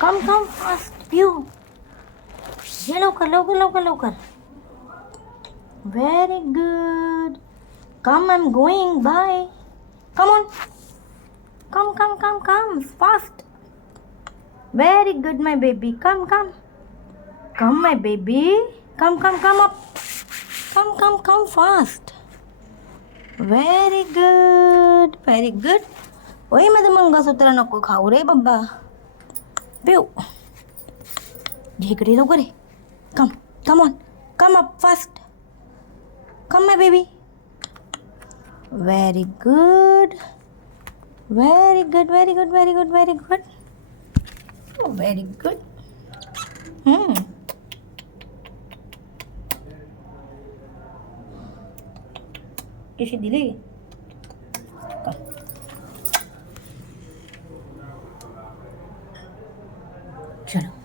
come fast पिऊ ये लवकर लवकर लवकर लवकर very good come I am going by come on come fast very good my baby come my baby come up come fast very good ओय माझं मंगळसूत्र नको खाऊ रे बाबा पिऊ इकडे लवकर ये come on come up fast come my baby very good कशी दिली चलो